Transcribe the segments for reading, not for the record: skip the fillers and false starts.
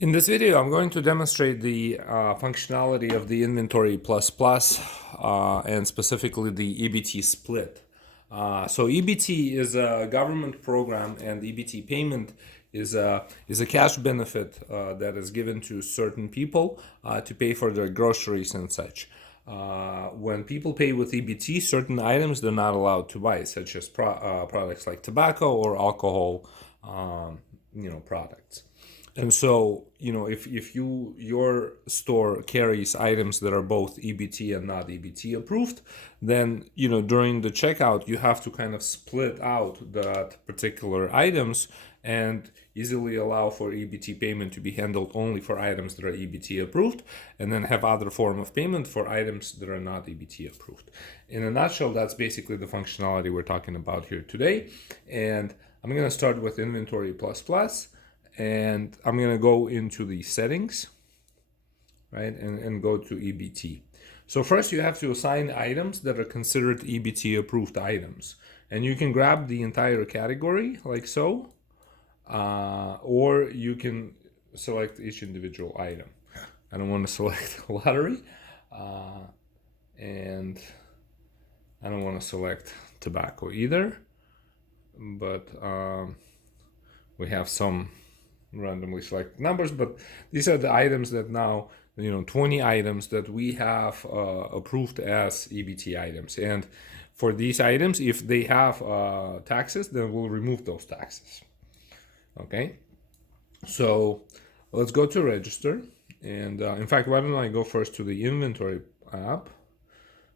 In this video, I'm going to demonstrate the functionality of the Inventory++, and specifically the EBT split. So EBT is a government program, and EBT payment is a cash benefit that is given to certain people to pay for their groceries and such. When people pay with EBT, certain items they're not allowed to buy, such as products like tobacco or alcohol, products. And so, if your store carries items that are both EBT and not EBT approved, then, during the checkout, you have to kind of split out that particular items and easily allow for EBT payment to be handled only for items that are EBT approved, and then have other form of payment for items that are not EBT approved. In a nutshell, that's basically the functionality we're talking about here today. And I'm going to start with Inventory++. And I'm going to go into the settings, right, and go to EBT. So first you have to assign items that are considered EBT approved items. And you can grab the entire category like so, or you can select each individual item. I don't want to select lottery, and I don't want to select tobacco either, but we have some randomly select numbers, but these are the items that now, 20 items that we have approved as EBT items. And for these items, if they have taxes, then we'll remove those taxes. Okay, so let's go to register. And in fact, why don't I go first to the inventory app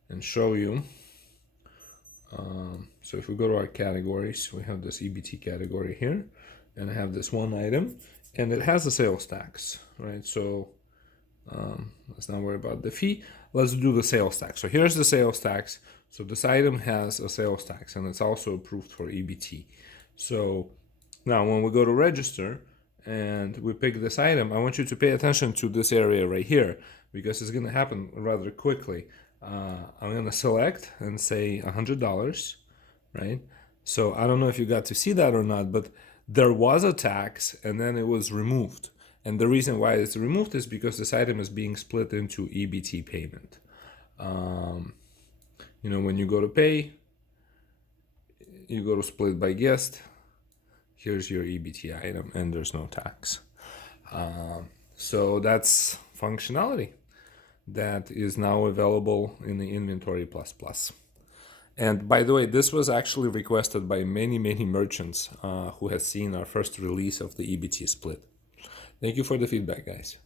and show you. So if we go to our categories, we have this EBT category here, and I have this one item, and it has a sales tax, right? So let's not worry about the fee. Let's do the sales tax. So here's the sales tax. So this item has a sales tax, and it's also approved for EBT. So now when we go to register and we pick this item, I want you to pay attention to this area right here, because it's going to happen rather quickly. I'm going to select and say $100, right? So I don't know if you got to see that or not, but there was a tax and then it was removed. And the reason why it's removed is because this item is being split into EBT payment. When you go to pay, you go to split by guest. Here's your EBT item and there's no tax. So that's functionality that is now available in the Inventory++. And by the way, this was actually requested by many merchants who has seen our first release of the EBT split. Thank you for the feedback, guys.